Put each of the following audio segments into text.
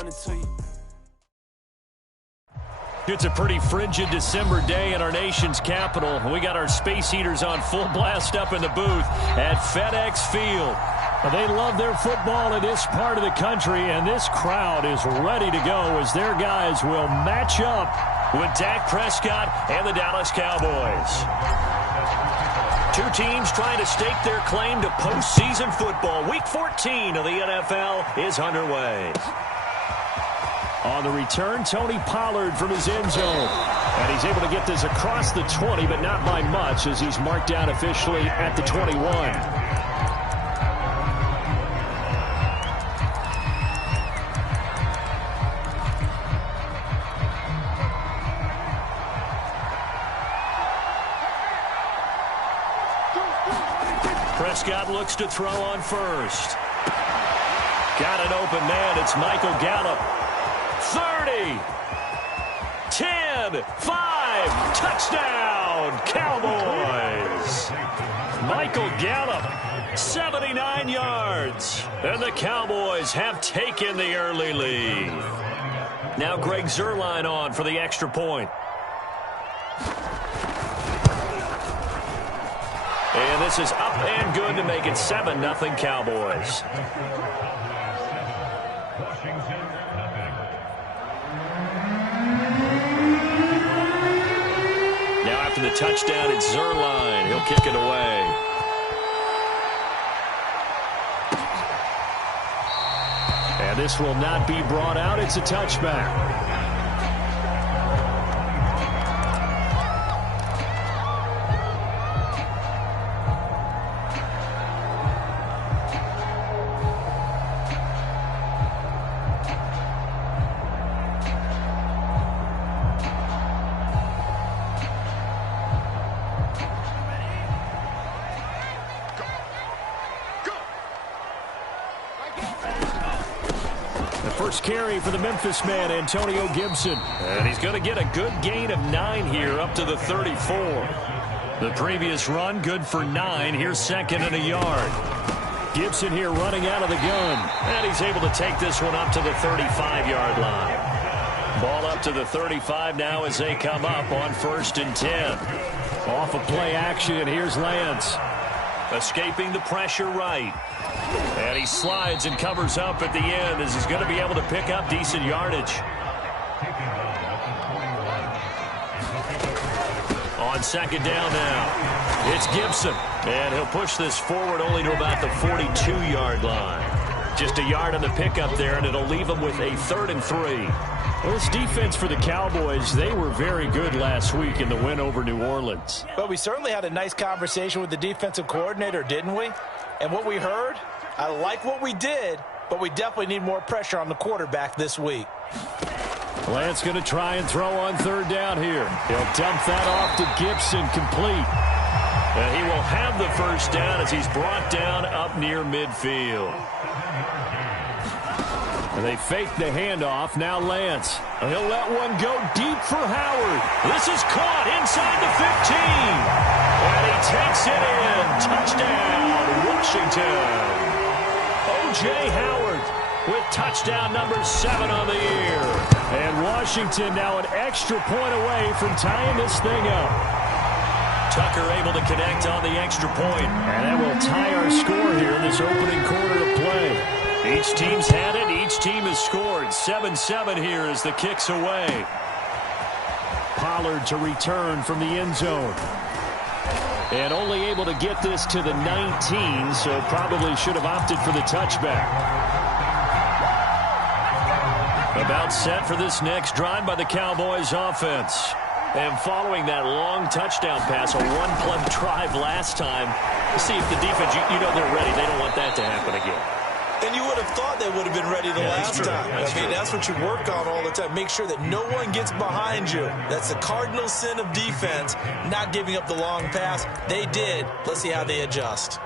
running to you. It's a pretty frigid December day in our nation's capital. We got our space heaters on full blast up in the booth at FedEx Field. They love their football in this part of the country, and this crowd is ready to go as their guys will match up with Dak Prescott and the Dallas Cowboys. Two teams trying to stake their claim to postseason football. Week 14 of the NFL is underway. On the return, Tony Pollard from his end zone. And he's able to get this across the 20, but not by much as he's marked down officially at the 21. Prescott looks to throw on first. Got an open man. It's Michael Gallup. 30, 10, 5, touchdown, Cowboys. Michael Gallup, 79 yards. And the Cowboys have taken the early lead. Now Greg Zuerlein on for the extra point. And this is up and good to make it 7-0 Cowboys. After the touchdown, it's Zuerlein. He'll kick it away. And this will not be brought out. It's a touchback. First carry for the Memphis man, Antonio Gibson. And he's going to get a good gain of 9 here up to the 34. The previous run, good for 9. Here's second and a yard. Gibson here running out of the gun. And he's able to take this one up to the 35-yard line. Ball up to the 35 now as they come up on 1st and 10. Off of play action, here's Lance. Escaping the pressure right. And he slides and covers up at the end as he's going to be able to pick up decent yardage. On second down now, it's Gibson. And he'll push this forward only to about the 42-yard line. Just a yard on the pickup there, and it'll leave him with a 3rd and 3. Well, this defense for the Cowboys, they were very good last week in the win over New Orleans. But we certainly had a nice conversation with the defensive coordinator, didn't we? And what we heard, I like what we did, but we definitely need more pressure on the quarterback this week. Lance going to try and throw on 3rd down here. He'll dump that off to Gibson, complete. And he will have the 1st down as he's brought down up near midfield. And they fake the handoff. Now Lance. He'll let one go deep for Howard. This is caught inside the 15. And he takes it in. Touchdown, Washington. O.J. Howard with touchdown number 7 on the year. And Washington now an extra point away from tying this thing up. Tucker able to connect on the extra point. And that will tie our score here in this opening quarter of play. Each team's had it. Each team has scored. 7-7 here as the kick's away. Pollard to return from the end zone. And only able to get this to the 19, so probably should have opted for the touchback. About set for this next drive by the Cowboys offense. And following that long touchdown pass, a one-play drive last time, see if the defense, you know they're ready. They don't want that to happen again. And you would have thought they would have been ready the last time. That's what you work on all the time. Make sure that no one gets behind you. That's the cardinal sin of defense, not giving up the long pass. They did. Let's see how they adjust.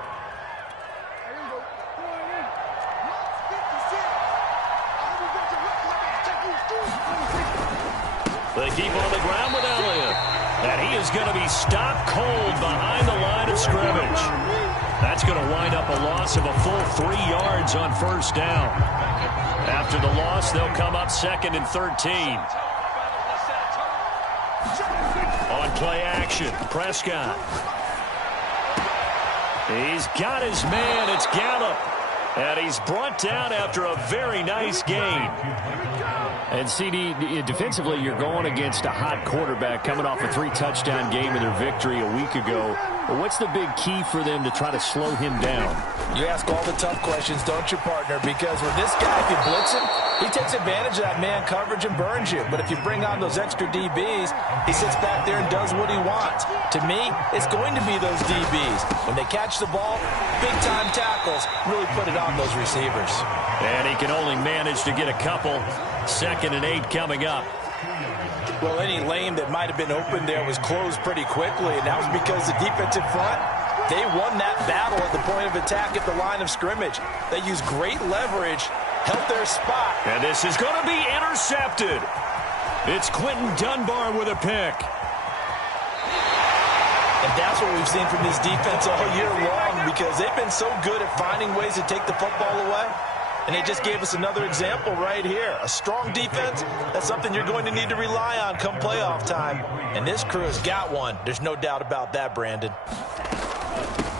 They keep on the ground with Elliott. And he is going to be stopped cold behind the line of scrimmage. That's going to wind up a loss of a full 3 yards on 1st down. After the loss, they'll come up 2nd and 13. On play action, Prescott. He's got his man. It's Gallup. And he's brought down after a very nice gain. And CD, defensively, you're going against a hot quarterback coming off a 3-touchdown game in their victory a week ago. But what's the big key for them to try to slow him down? You ask all the tough questions, don't you, partner? Because with this guy, if you blitz him, he takes advantage of that man coverage and burns you. But if you bring on those extra DBs, he sits back there and does what he wants. To me, it's going to be those DBs. When they catch the ball, big-time tackles really put it on those receivers. And he can only manage to get a couple. 2nd and 8 coming up. Well, any lane that might have been open there was closed pretty quickly, and that was because the defensive front, they won that battle at the point of attack at the line of scrimmage. They used great leverage, held their spot. And this is going to be intercepted. It's Quentin Dunbar with a pick. And that's what we've seen from this defense all year long, because they've been so good at finding ways to take the football away. And they just gave us another example right here. A strong defense, that's something you're going to need to rely on come playoff time. And this crew has got one. There's no doubt about that, Brandon.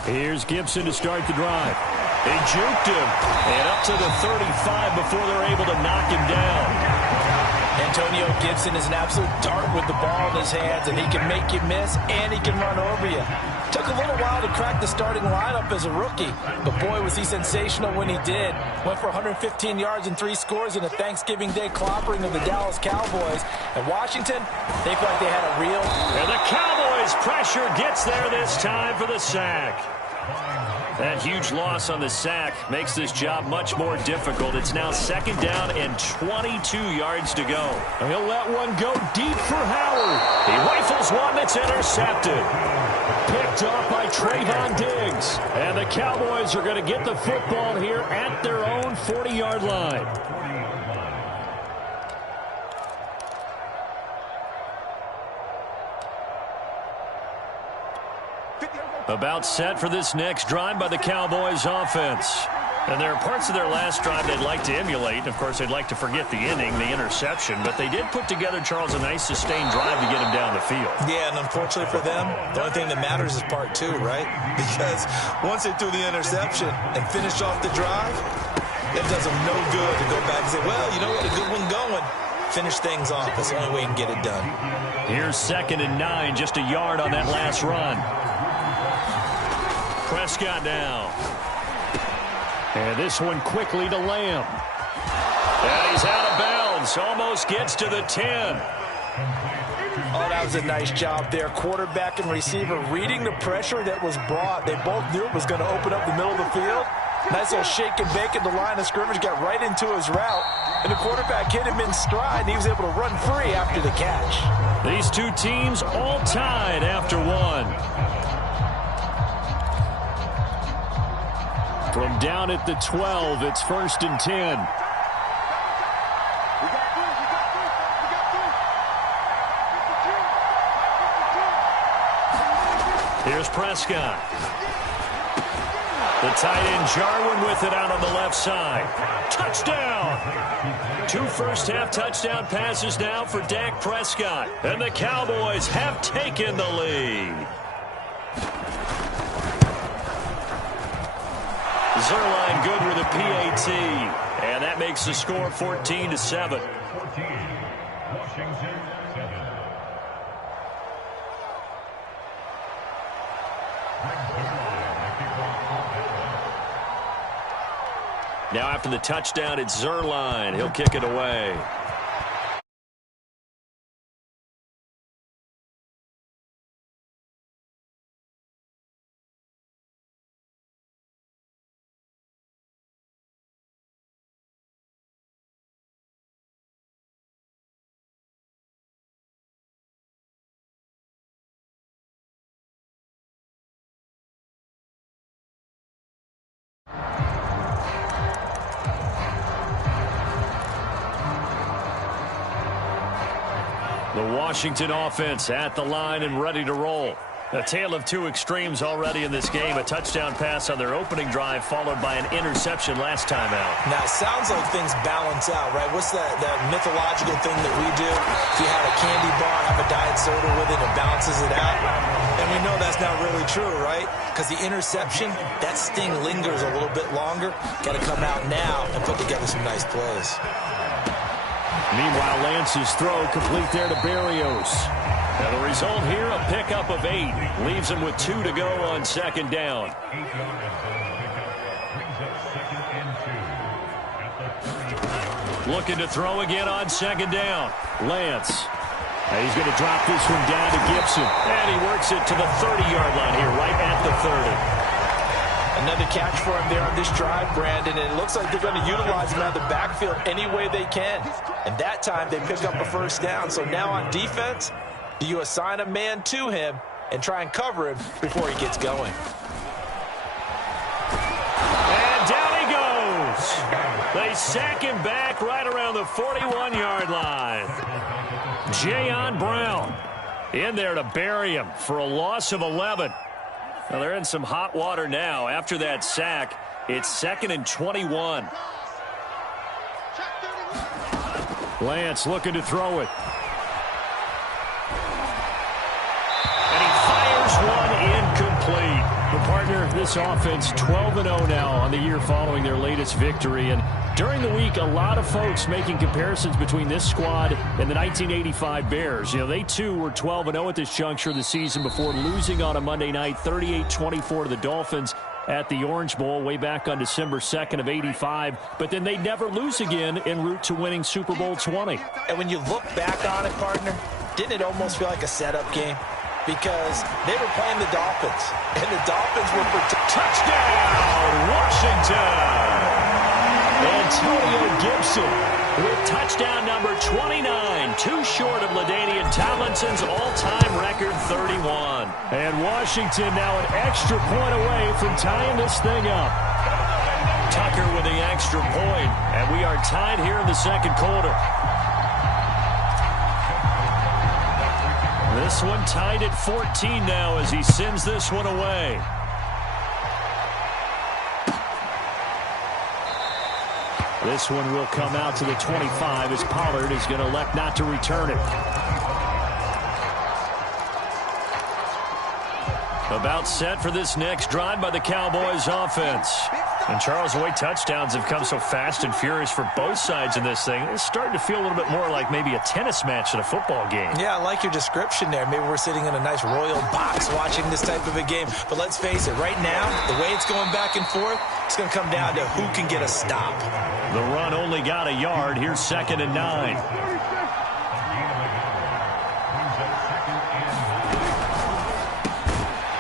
Here's Gibson to start the drive. They juked him. And up to the 35 before they're able to knock him down. Antonio Gibson is an absolute dart with the ball in his hands, and he can make you miss, and he can run over you. Took a little while to crack the starting lineup as a rookie, but boy, was he sensational when he did. Went for 115 yards and 3 scores in a Thanksgiving Day clobbering of the Dallas Cowboys. And Washington, they felt like they had a real... And the Cowboys' pressure gets there this time for the sack. That huge loss on the sack makes this job much more difficult. It's now 2nd down and 22 yards to go. He'll let one go deep for Howard. He rifles one that's intercepted. Picked off by Trayvon Diggs. And the Cowboys are going to get the football here at their own 40-yard line. About set for this next drive by the Cowboys offense. And there are parts of their last drive they'd like to emulate. Of course, they'd like to forget the inning, the interception. But they did put together, Charles, a nice sustained drive to get him down the field. Yeah, and unfortunately for them, the only thing that matters is part 2, right? Because once they threw the interception and finished off the drive, it does them no good to go back and say, well, you know what, a good one going. Finish things off. That's the only way you can get it done. Here's 2nd and 9, just a yard on that last run. Prescott now. And this one quickly to Lamb. And he's out of bounds. Almost gets to the 10. Oh, that was a nice job there. Quarterback and receiver reading the pressure that was brought. They both knew it was going to open up the middle of the field. Nice little shake and bake at the line of scrimmage. Got right into his route. And the quarterback hit him in stride, and he was able to run free after the catch. These two teams all tied after one. From down at the 12, it's 1st and 10. Here's Prescott. The tight end Jarwin with it out on the left side. Touchdown! 2 first-half touchdown passes now for Dak Prescott. And the Cowboys have taken the lead. Zerline good with a PAT. And that makes the score 14-7. Now after the touchdown, it's Zerline. He'll kick it away. The Washington offense at the line and ready to roll. A tale of two extremes already in this game. A touchdown pass on their opening drive followed by an interception last time out. Now, it sounds like things balance out, right? What's that mythological thing that we do? If you have a candy bar, have a diet soda with it, it balances it out. And we know that's not really true, right? Because the interception, that sting lingers a little bit longer. Got to come out now and put together some nice plays. Meanwhile, Lance's throw complete there to Berrios. Now the result here, a pickup of 8. Leaves him with 2 to go on second down. Looking to throw again on second down. Lance. And he's going to drop this one down to Gibson. And he works it to the 30-yard line here, right at the 30. Another catch for him there on this drive, Brandon, and it looks like they're going to utilize him out of the backfield any way they can. And that time they pick up a first down. So now on defense, do you assign a man to him and try and cover him before he gets going? And down he goes. They sack him back right around the 41-yard line. Jayon Brown in there to bury him for a loss of 11. Well, they're in some hot water now. After that sack, it's 2nd and 21. Lance looking to throw it. And he fires one incomplete. The partner, this offense 12-0 now on the year following their latest victory. And during the week, a lot of folks making comparisons between this squad and the 1985 Bears. You know, they too were 12-0 at this juncture of the season before losing on a Monday night 38-24 to the Dolphins at the Orange Bowl way back on December 2nd of 85. But then they never lose again en route to winning Super Bowl 20. And when you look back on it, partner, didn't it almost feel like a setup game? Because they were playing the Dolphins, and the Dolphins were for touchdown, Washington. Antonio Gibson with touchdown number 29, too short of LaDainian Tomlinson's all-time record 31. And Washington now an extra point away from tying this thing up. Tucker with the extra point, and we are tied here in the second quarter. This one tied at 14 now as he sends this one away. This one will come out to the 25 as Pollard is going to elect not to return it. About set for this next drive by the Cowboys offense. And Charles, the way touchdowns have come so fast and furious for both sides in this thing, it's starting to feel a little bit more like maybe a tennis match than a football game. Yeah, I like your description there. Maybe we're sitting in a nice royal box watching this type of a game. But let's face it, right now, the way it's going back and forth, it's going to come down to who can get a stop. The run only got a yard. Here's 2nd and 9.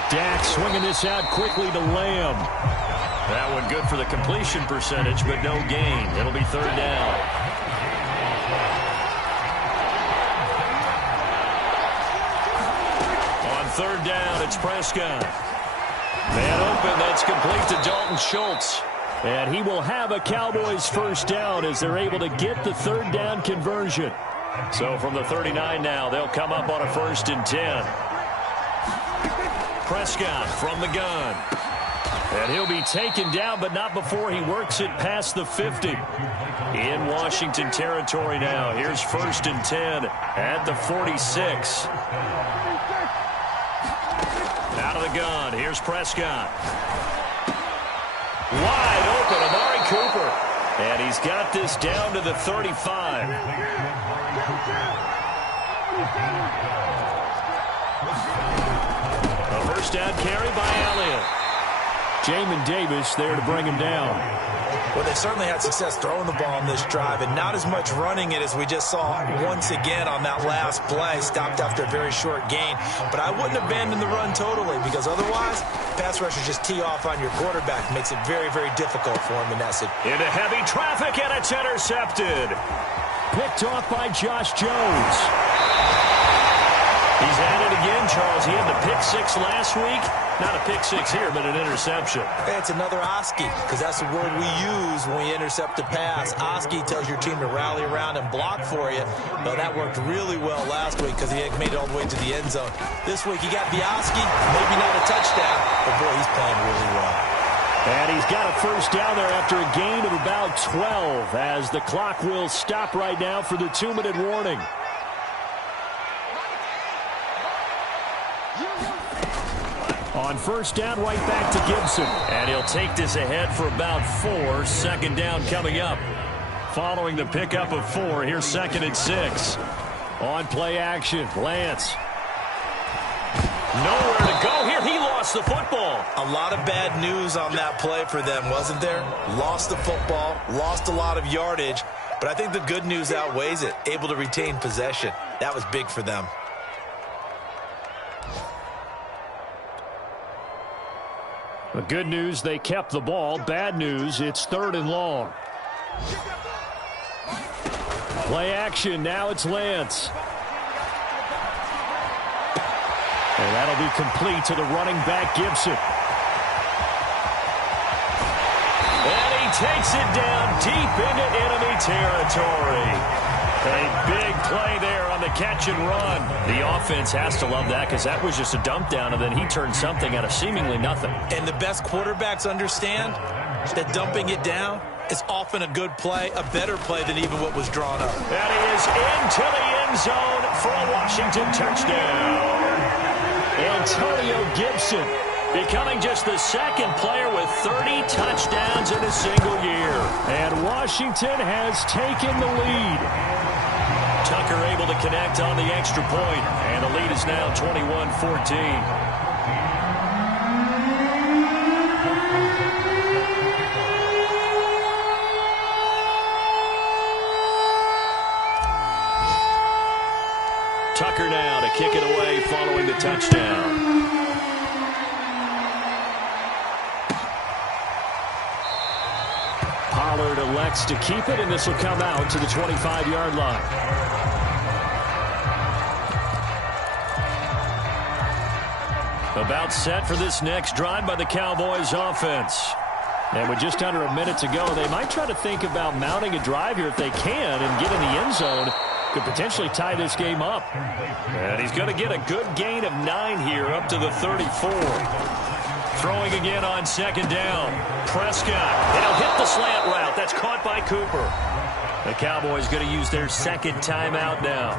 Dak swinging this out quickly to Lamb. That one good for the completion percentage, but no gain. It'll be 3rd down. On 3rd down, it's Prescott. Man open, that's complete to Dalton Schultz. And he will have a Cowboys first down as they're able to get the 3rd down conversion. So from the 39 now, they'll come up on a 1st and 10. Prescott from the gun. And he'll be taken down, but not before he works it past the 50. In Washington territory now. Here's 1st and 10 at the 46. Out of the gun. Here's Prescott. Wide open, Amari Cooper. And he's got this down to the 35. A first down carry by Elliott. Jamin Davis there to bring him down. Well, they certainly had success throwing the ball on this drive, and not as much running it as we just saw once again on that last play. Stopped after a very short gain. But I wouldn't abandon the run totally, because otherwise, pass rushers just tee off on your quarterback. Makes it very, very difficult for him in that situation. Into heavy traffic, and it's intercepted. Picked off by Josh Jones. He's at it again, Charles. He had the pick six last week. Not a pick six here, but an interception. It's another Oski, because that's the word we use when we intercept a pass. Oski tells your team to rally around and block for you. Well, that worked really well last week because he had made it all the way to the end zone. This week he got the Oski, maybe not a touchdown, but boy, he's playing really well. And he's got a first down there after a gain of about 12 as the clock will stop right now for the 2-minute warning. On first down, right back to Gibson. And he'll take this ahead for about 4. Second down coming up. Following the pickup of 4, here's 2nd and 6. On play action, Lance. Nowhere to go here. He lost the football. A lot of bad news on that play for them, wasn't there? Lost the football, lost a lot of yardage, but I think the good news outweighs it. Able to retain possession. That was big for them. The good news, they kept the ball. Bad news, it's 3rd and long. Play action, now it's Lance. And that'll be complete to the running back, Gibson. And he takes it down deep into enemy territory. A big play there on the catch and run. The offense has to love that because that was just a dump down, and then he turned something out of seemingly nothing. And the best quarterbacks understand that dumping it down is often a good play, a better play than even what was drawn up. And he is into the end zone for a Washington touchdown. Antonio Gibson becoming just the 2nd player with 30 touchdowns in a single year. And Washington has taken the lead. Tucker able to connect on the extra point, and the lead is now 21-14. Tucker now to kick it away following the touchdown. Pollard elects to keep it, and this will come out to the 25-yard line. About set for this next drive by the Cowboys offense. And with just under a minute to go, they might try to think about mounting a drive here if they can and get in the end zone. Could potentially tie this game up. And he's going to get a good gain of 9 here up to the 34. Throwing again on 2nd down. Prescott. He'll hit the slant route. That's caught by Cooper. The Cowboys going to use their 2nd timeout now,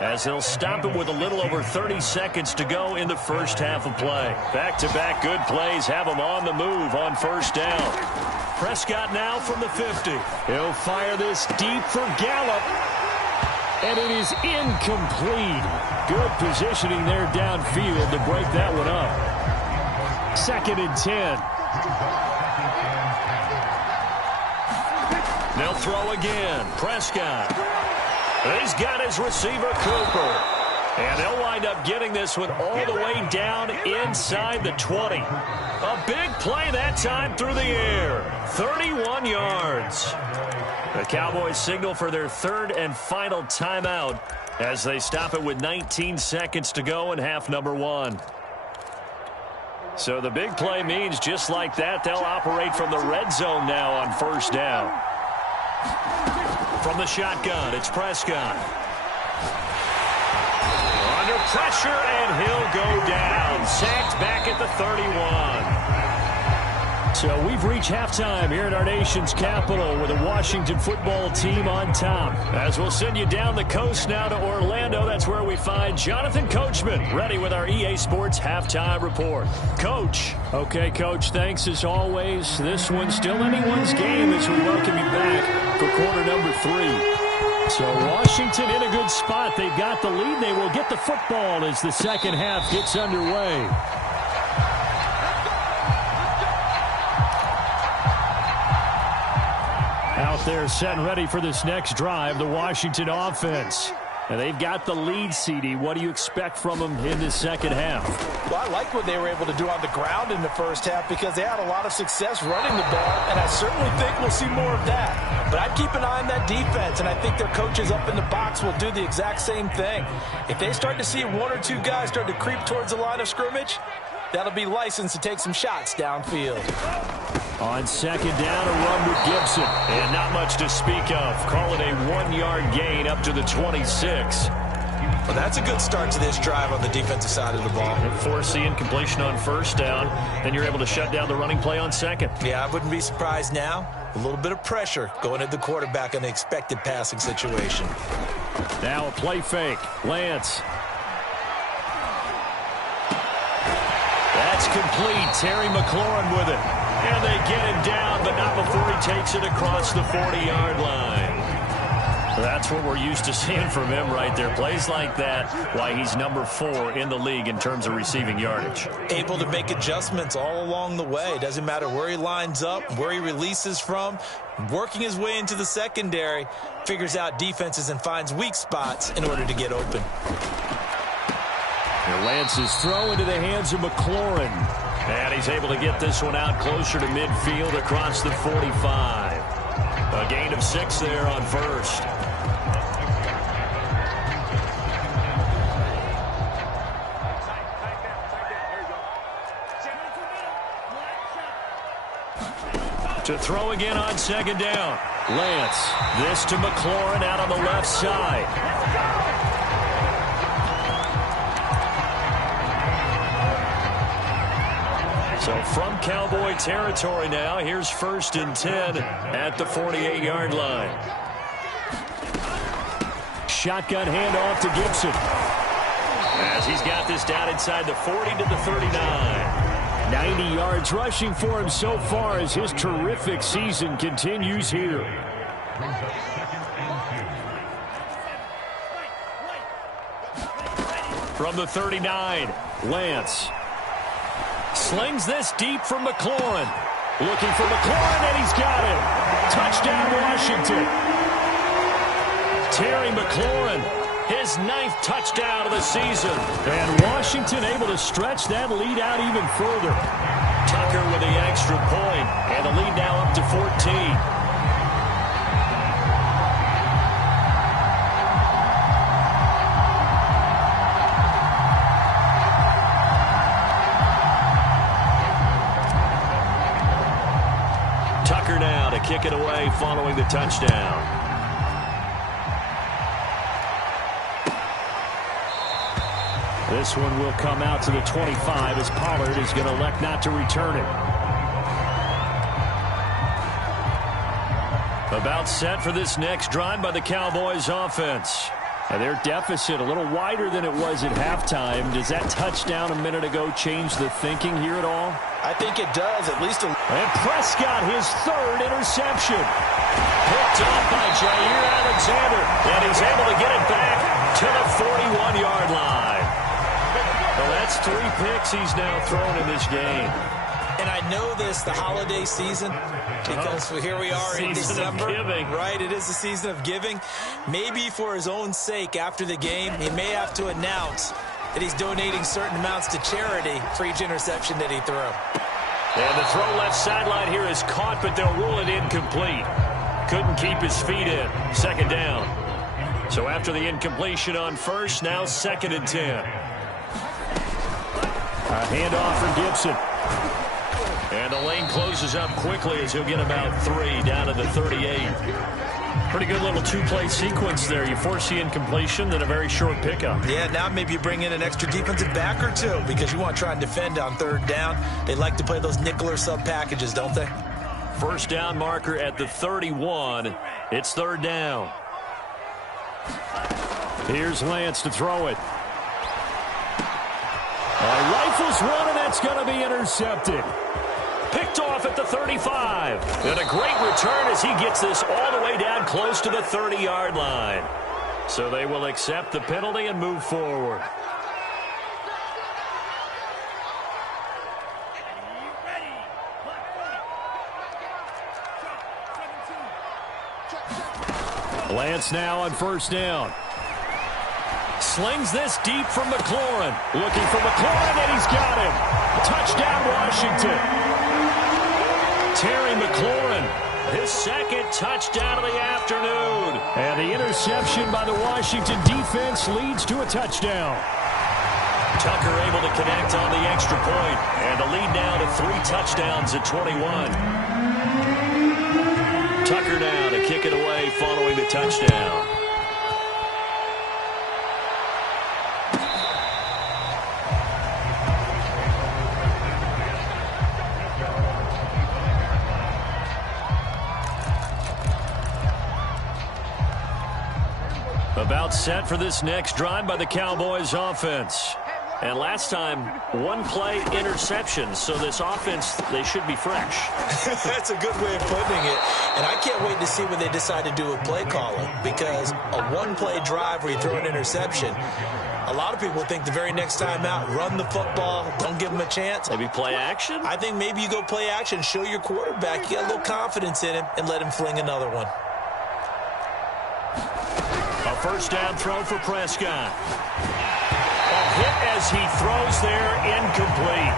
as they'll stop it with a little over 30 seconds to go in the first half of play. Back-to-back good plays have them on the move on first down. Prescott now from the 50. He'll fire this deep for Gallup. And it is incomplete. Good positioning there downfield to break that one up. 2nd and 10. They'll throw again. Prescott. He's got his receiver, Cooper. And they'll wind up getting this one all the way down inside the 20. A big play that time through the air. 31 yards. The Cowboys signal for their 3rd and final timeout as they stop it with 19 seconds to go in half number 1. So the big play means just like that, they'll operate from the red zone now on first down. From the shotgun, it's Prescott. Under pressure, and he'll go down. Sacked back at the 31. So we've reached halftime here in our nation's capital with the Washington football team on top. As we'll send you down the coast now to Orlando, that's where we find Jonathan Coachman ready with our EA Sports halftime report. Coach. Okay, Coach, thanks as always. This one's still anyone's game as we welcome you back for quarter number 3. So Washington in a good spot. They've got the lead. They will get the football as the second half gets underway. Out there set and ready for this next drive, the Washington offense. And they've got the lead, CD. What do you expect from them in this second half? Well, I like what they were able to do on the ground in the first half because they had a lot of success running the ball, and I certainly think we'll see more of that. But I'd keep an eye on that defense, and I think their coaches up in the box will do the exact same thing. If they start to see one or two guys start to creep towards the line of scrimmage, that'll be licensed to take some shots downfield. On second down, a run with Gibson. And not much to speak of. Call it a 1-yard gain up to the 26. Well, that's a good start to this drive on the defensive side of the ball. Force the incompletion on first down. Then you're able to shut down the running play on second. Yeah, I wouldn't be surprised now. A little bit of pressure going at the quarterback in an expected passing situation. Now a play fake. Lance. That's complete. Terry McLaurin with it. And they get him down, but not before he takes it across the 40-yard line. That's what we're used to seeing from him right there. Plays like that, why he's number 4 in the league in terms of receiving yardage. Able to make adjustments all along the way. Doesn't matter where he lines up, where he releases from. Working his way into the secondary, figures out defenses and finds weak spots in order to get open. Lance's throw into the hands of McLaurin. And he's able to get this one out closer to midfield across the 45. A gain of 6 there on first. To throw again on second down. Lance. This to McLaurin out on the left side. So from Cowboy territory now, here's 1st and 10 at the 48-yard line. Shotgun handoff to Gibson. As he's got this down inside the 40 to the 39. 90 yards rushing for him so far as his terrific season continues here. From the 39, Lance. Slings this deep from McLaurin. Looking for McLaurin, and he's got it. Touchdown, Washington. Terry McLaurin, his 9th touchdown of the season. And Washington able to stretch that lead out even further. Tucker with the extra point, and the lead now up to 14. Kick it away following the touchdown. This one will come out to the 25 as Pollard is going to elect not to return it. About set for this next drive by the Cowboys offense. And their deficit a little wider than it was at halftime. Does that touchdown a minute ago change the thinking here at all? I think it does, at least a... And Prescott, his 3rd interception. Picked off by Jair Alexander. And he's able to get it back to the 41-yard line. Well, that's 3 picks he's now thrown in this game. And I know this, the holiday season, because here we are in December. Right, it is the season of giving. Maybe for his own sake after the game, he may have to announce that he's donating certain amounts to charity for each interception that he threw. And the throw left sideline here is caught, but they'll rule it incomplete. Couldn't keep his feet in. 2nd down. So after the incompletion on first, now 2nd and 10. A handoff for Gibson. And the lane closes up quickly as he'll get about 3 down to the 38. Pretty good little 2-play sequence there. You force the incompletion, then a very short pickup. Yeah, now maybe you bring in an extra defensive back or 2 because you want to try and defend on 3rd down. They like to play those nickel or sub packages, don't they? 1st down marker at the 31. It's 3rd down. Here's Lance to throw it. Rifles one, and that's going to be intercepted. Picked off at the 35. And a great return as he gets this all the way down close to the 30-yard line. So they will accept the penalty and move forward. Lance now on 1st down. Slings this deep from McLaurin. Looking for McLaurin, and he's got him. Touchdown, Washington. Terry McLaurin, his second touchdown of the afternoon. And the interception by the Washington defense leads to a touchdown. Tucker able to connect on the extra point, and the lead now to 3 touchdowns at 21. Tucker now to kick it away following the touchdown. About set for this next drive by the Cowboys offense. And last time, 1-play interception. So this offense, they should be fresh. That's a good way of putting it. And I can't wait to see what they decide to do with play calling. Because a 1-play drive where you throw an interception, a lot of people think the very next time out, run the football, don't give them a chance. Maybe play action? I think maybe you go play action, show your quarterback you got a little confidence in him, and let him fling another one. A first down throw for Prescott. A hit as he throws there, incomplete.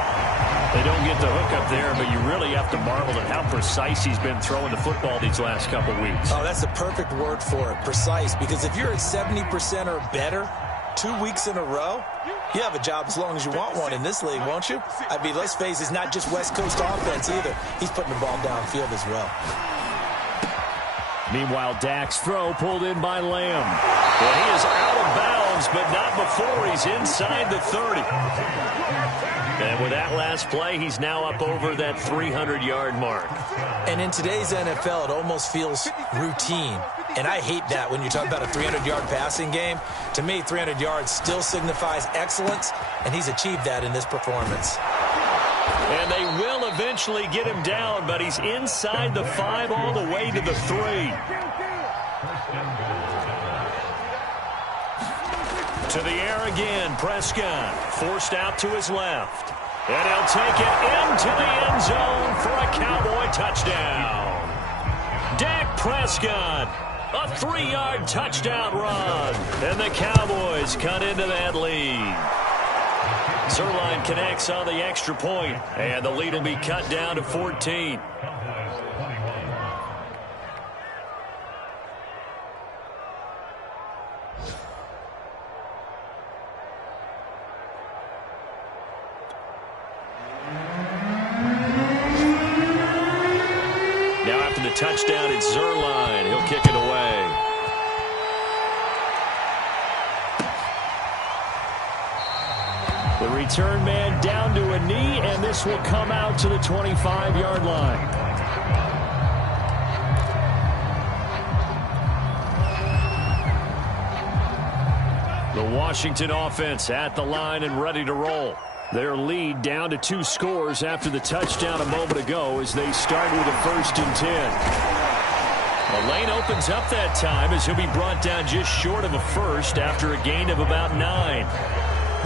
They don't get the hook up there, but you really have to marvel at how precise he's been throwing the football these last couple weeks. Oh, that's the perfect word for it, precise. Because if you're at 70% or better 2 weeks in a row, you have a job as long as you want one in this league, won't you? I mean, let's face it, it's not just West Coast offense either. He's putting the ball downfield as well. Meanwhile, Dak's throw pulled in by Lamb. Well, he is out of bounds, but not before he's inside the 30. And with that last play, he's now up over that 300-yard mark. And in today's NFL, it almost feels routine. And I hate that when you talk about a 300-yard passing game. To me, 300 yards still signifies excellence, and he's achieved that in this performance. And they will eventually get him down, but he's inside the 5 all the way to the 3. To the air again, Prescott forced out to his left. And he'll take it into the end zone for a Cowboy touchdown. Dak Prescott, a 3-yard touchdown run. And the Cowboys cut into that lead. Zerline connects on the extra point, and the lead will be cut down to 14. Now after the touchdown, it's Zerline. He'll kick it away. The return man down to a knee, and this will come out to the 25-yard line. The Washington offense at the line and ready to roll. Their lead down to 2 scores after the touchdown a moment ago as they start with a 1st and 10. The lane opens up that time as he'll be brought down just short of a first after a gain of about 9.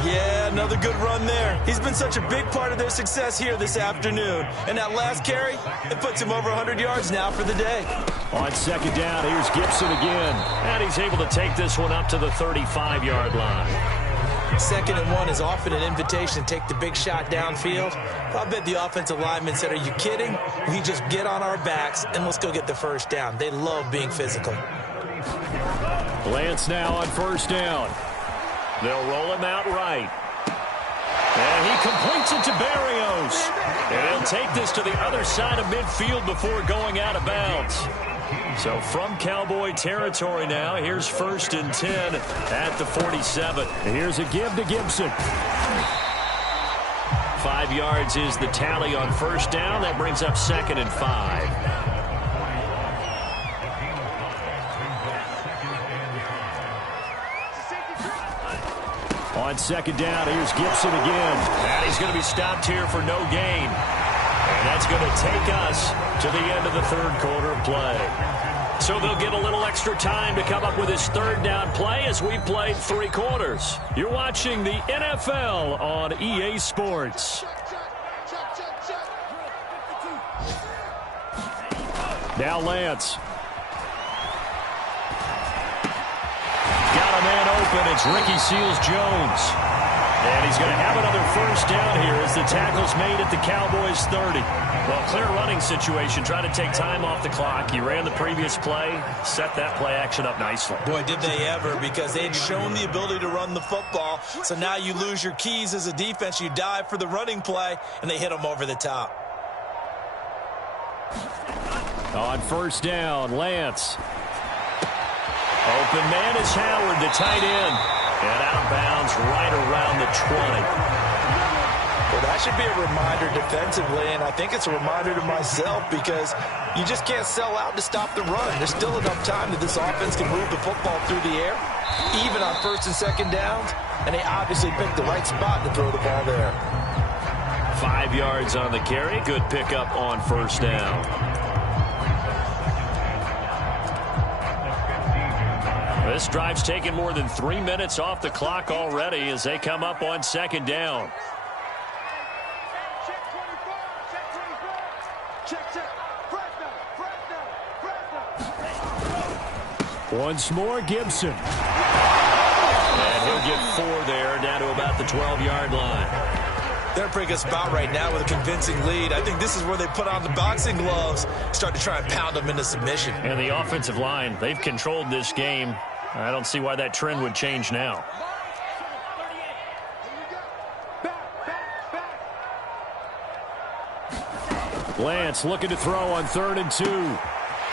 Yeah, another good run there. He's been such a big part of their success here this afternoon. And that last carry, it puts him over 100 yards now for the day. On 2nd down, here's Gibson again. And he's able to take this one up to the 35-yard line. 2nd and 1 is often an invitation to take the big shot downfield. I bet the offensive lineman said, are you kidding? We just get on our backs and let's go get the first down. They love being physical. Lance now on 1st down. They'll roll him out right. And he completes it to Berrios. And he'll take this to the other side of midfield before going out of bounds. So from Cowboy territory now, here's 1st and 10 at the 47. Here's a give to Gibson. 5 yards is the tally on 1st down. That brings up 2nd and 5. On 2nd down, here's Gibson again. And he's going to be stopped here for no gain. And that's going to take us to the end of the 3rd quarter of play. So they'll get a little extra time to come up with his 3rd down play as we played 3 quarters. You're watching the NFL on EA Sports. Now Lance. Got a man open. It's Ricky Seals-Jones. And he's going to have another first down here as the tackle's made at the Cowboys 30. Well, clear running situation. Trying to take time off the clock. He ran the previous play, set that play action up nicely. Boy, did they ever, because they'd shown the ability to run the football. So now you lose your keys as a defense. You dive for the running play, and they hit them over the top. On first down, Lance. Open man is Howard, the tight end. And out of bounds right around the 20. Well, that should be a reminder defensively, and I think it's a reminder to myself, because you just can't sell out to stop the run. There's still enough time that this offense can move the football through the air, even on first and second downs, and they obviously picked the right spot to throw the ball there. 5 yards on the carry. Good pickup on first down. This drive's taken more than 3 minutes off the clock already as they come up on second down. Once more, Gibson. And he'll get 4 there, down to about the 12-yard line. They're in a pretty good spot right now with a convincing lead. I think this is where they put on the boxing gloves, start to try and pound them into submission. And the offensive line, they've controlled this game. I don't see why that trend would change now. Lance looking to throw on 3rd and 2.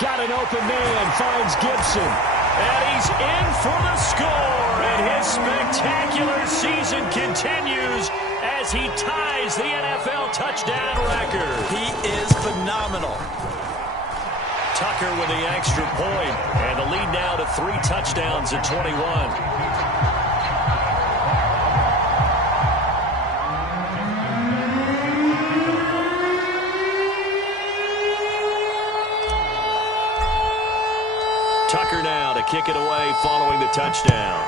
Got an open man, finds Gibson. And he's in for the score. And his spectacular season continues as he ties the NFL touchdown record. He is phenomenal. Tucker with the extra point, and the lead now to 3 touchdowns at 21. Tucker now to kick it away following the touchdown.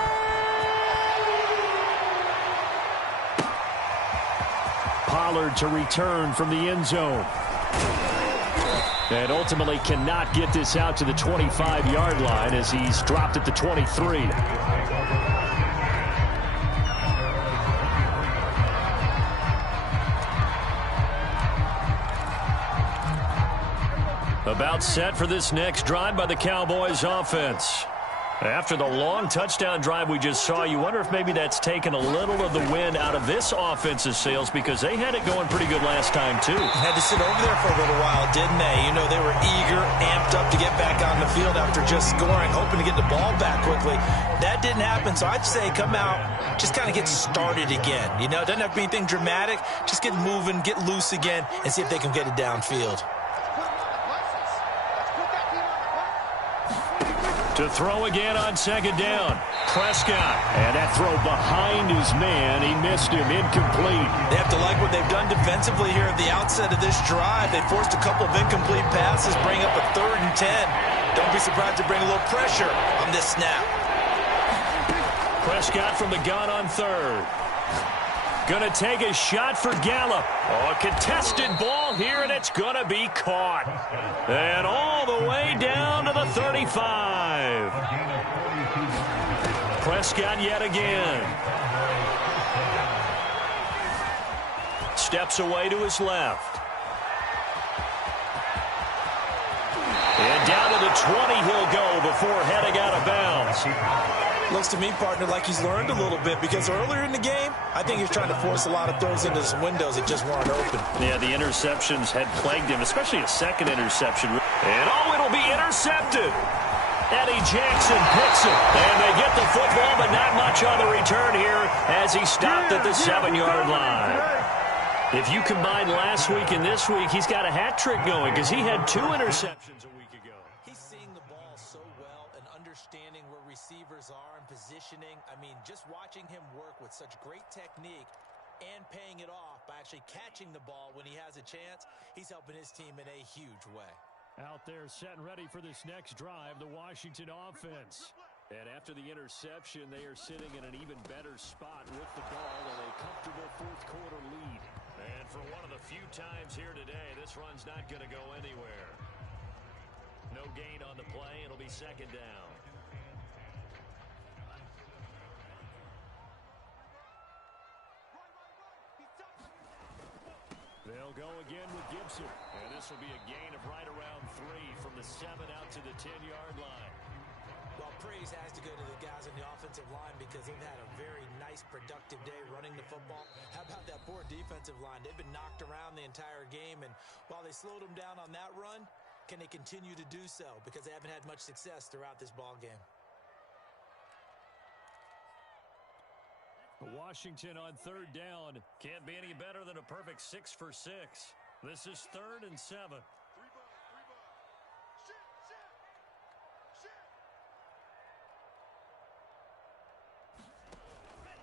Pollard to return from the end zone. And ultimately cannot get this out to the 25-yard line as he's dropped at the 23. About set for this next drive by the Cowboys offense. After the long touchdown drive we just saw, you wonder if maybe that's taken a little of the wind out of this offense's sails, because they had it going pretty good last time, too. Had to sit over there for a little while, didn't they? You know, they were eager, amped up to get back on the field after just scoring, hoping to get the ball back quickly. That didn't happen, so I'd say come out, just kind of get started again. You know, it doesn't have to be anything dramatic. Just get moving, get loose again, and see if they can get it downfield. To throw again on second down. Prescott. And that throw behind his man. He missed him. Incomplete. They have to like what they've done defensively here at the outset of this drive. They forced a couple of incomplete passes, bring up a 3rd and 10. Don't be surprised to bring a little pressure on this snap. Prescott from the gun on 3rd. Going to take a shot for Gallup. Oh, a contested ball here, and it's going to be caught. And all the way down to the 35. Prescott yet again. Steps away to his left. And down to the 20 he'll go before heading out of bounds. Looks to me, partner, like he's learned a little bit, because earlier in the game, I think he was trying to force a lot of throws into some windows that just weren't open. Yeah, the interceptions had plagued him, especially a second interception. And it'll be intercepted. Eddie Jackson picks it. And they get the football, but not much on the return here as he stopped at the 7-yard line. If you combine last week and this week, he's got a hat trick going, because he had 2 interceptions a week ago. He's seeing the ball so well and understanding where receivers are and positioning. I mean, just watching him work with such great technique and paying it off by actually catching the ball when he has a chance, he's helping his team in a huge way. Out there set and ready for this next drive, the Washington offense. And after the interception, they are sitting in an even better spot with the ball and a comfortable 4th quarter lead. And for one of the few times here today, this run's not going to go anywhere. No gain on the play. It'll be second down. They'll go again with Gibson. And this will be a gain of right around 3 from the 7 out to the 10-yard line. Well, praise has to go to the guys on the offensive line because they've had a very nice, productive day running the football. How about that poor defensive line? They've been knocked around the entire game, and while they slowed them down on that run, can they continue to do so? Because they haven't had much success throughout this ball game. Washington on 3rd down. Can't be any better than a perfect 6 for 6. This is 3rd and 7.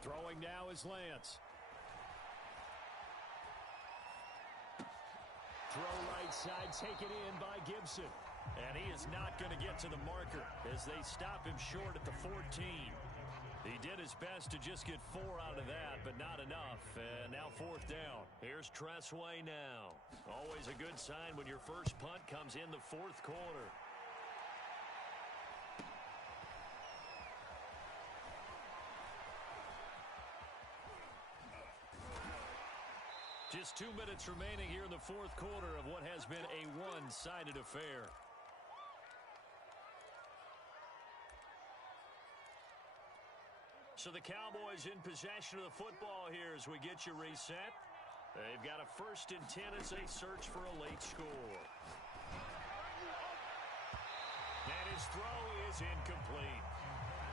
Throwing now is Lance. Throw right side, taken in by Gibson. And he is not going to get to the marker as they stop him short at the 14. He did his best to just get 4 out of that, but not enough. And now 4th down. Here's Tressway now. Always a good sign when your first punt comes in the 4th quarter. Just 2 minutes remaining here in the 4th quarter of what has been a one-sided affair. So the Cowboys in possession of the football here as we get you reset. They've got a 1st and 10 as they search for a late score. And his throw is incomplete.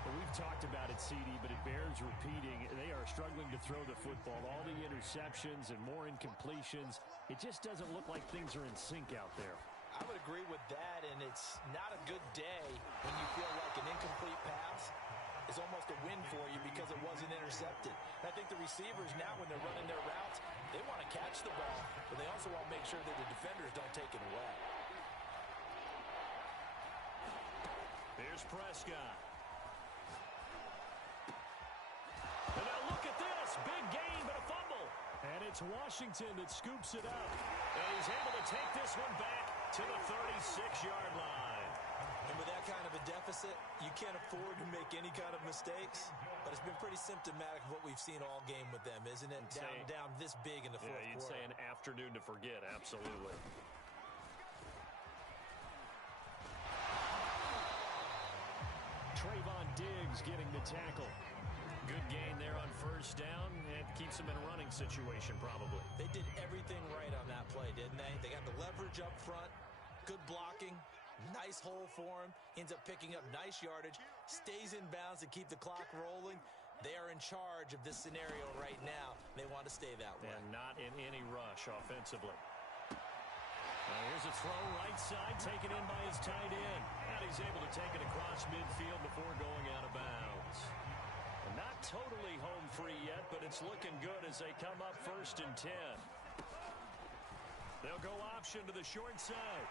Well, we've talked about it, CD, but it bears repeating. They are struggling to throw the football. All the interceptions and more incompletions. It just doesn't look like things are in sync out there. I would agree with that, and it's not a good day when you feel like an incomplete pass is almost a win for you because it wasn't intercepted. And I think the receivers now, when they're running their routes, they want to catch the ball, but they also want to make sure that the defenders don't take it away. Here's Prescott. And now look at this. Big gain, but a fumble. And it's Washington that scoops it up. And he's able to take this one back to the 36-yard line. And with that kind of a deficit, you can't afford to make any kind of mistakes. But it's been pretty symptomatic of what we've seen all game with them, isn't it? Down this big in the fourth quarter. You'd say an afternoon to forget, absolutely. Trayvon Diggs getting the tackle. Good gain there on 1st down. It keeps them in a running situation, probably. They did everything right on that play, didn't they? They got the leverage up front, good blocking, nice hole for him, ends up picking up nice yardage, stays in bounds to keep the clock rolling. They are in charge of this scenario right now. They want to stay that way. And not in any rush offensively. Here's a throw right side, taken in by his tight end. And he's able to take it across midfield before going out of bounds. Not totally home free yet, but it's looking good as they come up 1st and 10. They'll go option to the short side.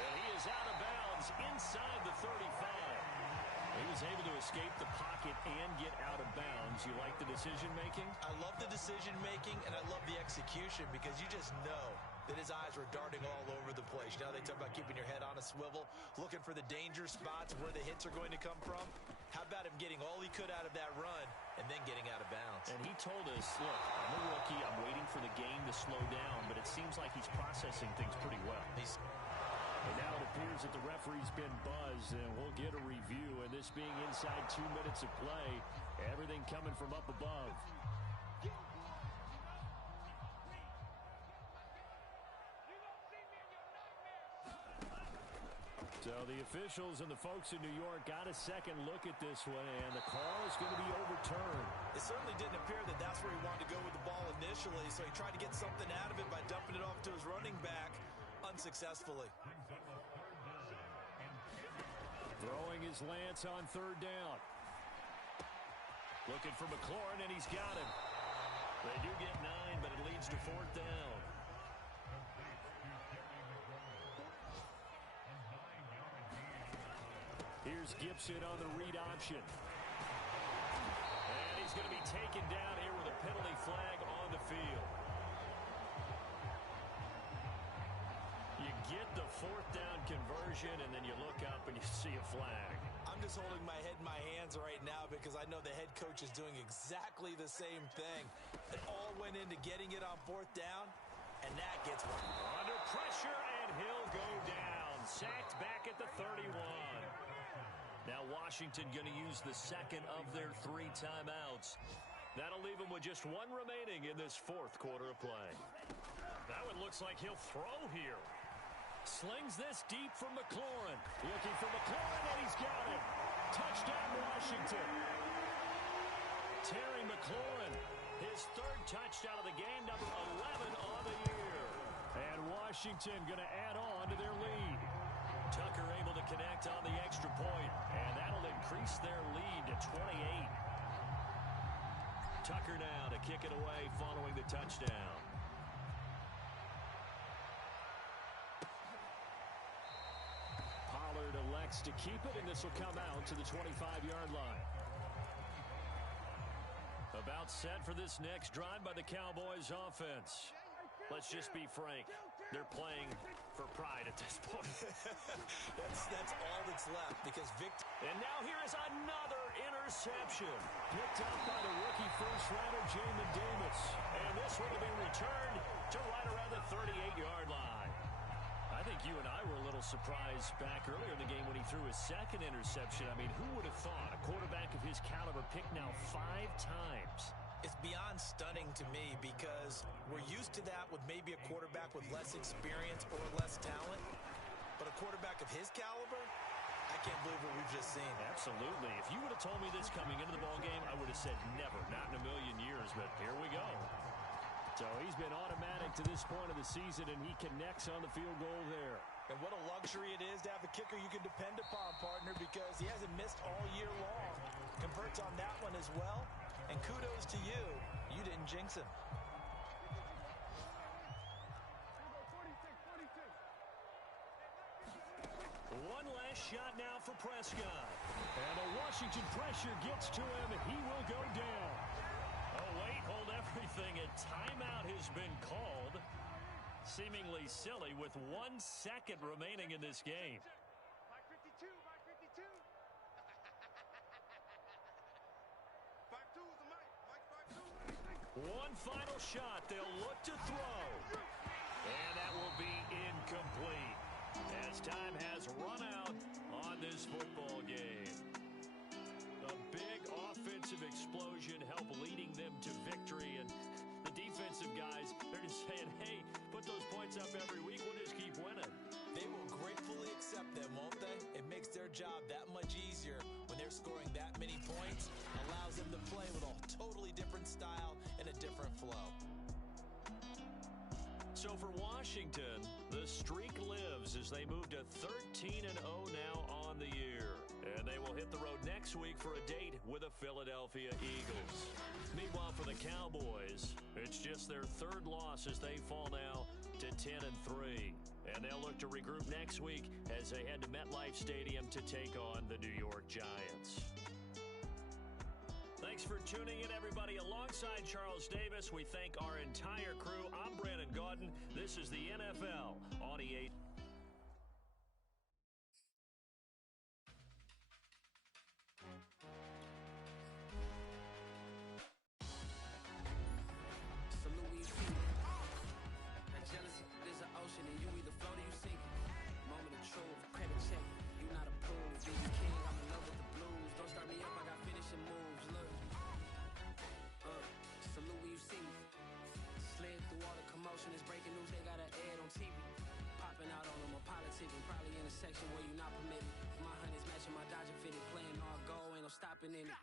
And he is out of bounds inside the 35. He was able to escape the pocket and get out of bounds. You like the decision-making? I love the decision-making, and I love the execution because you just know that his eyes were darting all over the place. You know, they talk about keeping your head on a swivel, looking for the danger spots where the hits are going to come from. How about him getting all he could out of that run and then getting out of bounds? And he told us, look, I'm a rookie. I'm waiting for the game to slow down, but it seems like he's processing things pretty well. And now it appears that the referee's been buzzed, and we'll get a review. And this being inside 2 minutes of play, everything coming from up above. So the officials and the folks in New York got a second look at this one, and the call is going to be overturned. It certainly didn't appear that that's where he wanted to go with the ball initially, so he tried to get something out of it by dumping it off to his running back unsuccessfully. Throwing his Lance on 3rd down. Looking for McLaurin, and he's got him. They do get 9, but it leads to 4th down. Here's Gibson on the read option. And he's going to be taken down here with a penalty flag on the field. You get the 4th down conversion, and then you look up and you see a flag. I'm just holding my head tied my hands right now because I know the head coach is doing exactly the same thing. It all went into getting it on 4th down, and that gets one. Under pressure, and he'll go down. Sacked back at the 31. Now Washington going to use the second of their 3 timeouts. That'll leave him with just 1 remaining in this 4th quarter of play. That one looks like he'll throw here. Slings this deep from McLaurin. Looking for McLaurin, and he's got him. Touchdown, Washington. Terry McLaurin, his 3rd touchdown of the game, number 11 on the year. And Washington going to add on to their lead. Tucker able to connect on the extra point, and that'll increase their lead to 28. Tucker now to kick it away following the touchdown. Pollard elects to keep it, and this will come out to the 25-yard line. About set for this next drive by the Cowboys offense. Let's just be frank. They're playing for pride at this point. that's all that's left because Victor. And now here is another interception. Picked up by the rookie first-rounder, Jamin Davis. And this one will be returned to right around the 38-yard line. I think you and I were a little surprised back earlier in the game when he threw his 2nd interception. I mean, who would have thought a quarterback of his caliber picked now 5 times? It's beyond stunning to me because we're used to that with maybe a quarterback with less experience or less talent. But a quarterback of his caliber, I can't believe what we've just seen. Absolutely. If you would have told me this coming into the ballgame, I would have said never, not in a million years. But here we go. So he's been automatic to this point of the season, and he connects on the field goal there. And what a luxury it is to have a kicker you can depend upon, partner, because he hasn't missed all year long. Converts on that one as well. And kudos to you. You didn't jinx him. One last shot now for Prescott. And the Washington pressure gets to him, and he will go down. Oh, wait, hold everything. A timeout has been called. Seemingly silly with 1 second remaining in this game. By 52, by 52. 5-2 is the mic. Mike 5-2. One final shot. They'll look to throw. And that will be incomplete as time has run out on this football game. A big offensive explosion helped leading them to victory, and the defensive guys, they're just saying, hey, put those points up every week, we'll just keep winning. They will gratefully accept them, won't they? It makes their job that much easier when they're scoring that many points. Allows them to play with a totally different style and a different flow. So for Washington, the streak lives as they move to 13-0 now on the year. And they will hit the road next week for a date with the Philadelphia Eagles. Meanwhile, for the Cowboys, it's just their 3rd loss as they fall now to 10-3. And they'll look to regroup next week as they head to MetLife Stadium to take on the New York Giants. Thanks for tuning in, everybody. Alongside Charles Davis, we thank our entire crew. I'm Brandon Gaudin. This is the NFL on EA. Salute you, that jealousy is an ocean, and you either float or you sink it. Moment of truth, credit check. You not approved. Be the king, I'm in love with the blues. Don't start me up, I got finishing moves. Look. Salute when you see me. Slid through all the commotion. It's breaking news, they got an ad on TV. Popping out on them, I'm politicking. Probably in a section where you not permitted. My honey's matching my Dodger fitted. Playing all goal, ain't no stopping in it.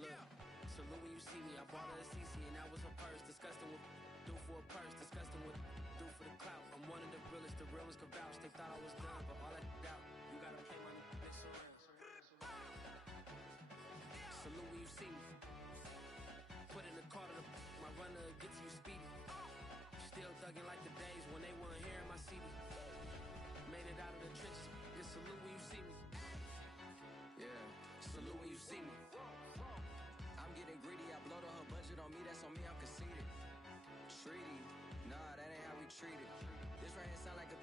Look, salute when you see me. I bought her a CC and that was her purse. Disgusting with do for a purse. Disgusting with do for the clout. I'm one of the realest. The realest could vouch. They thought I was done, but all I doubt. You gotta pay my next around. Salute when you see me. Put in the car to my runner gets you speedy. Still thugging like the days when they weren't hearing my CD. Made it out of the trenches. Just salute when you see me. Yeah, salute when you see me. I'm getting greedy. I blow to her budget on me. That's on me. I'm conceited. Treaty. Nah, that ain't how we treat it. This right here sound like a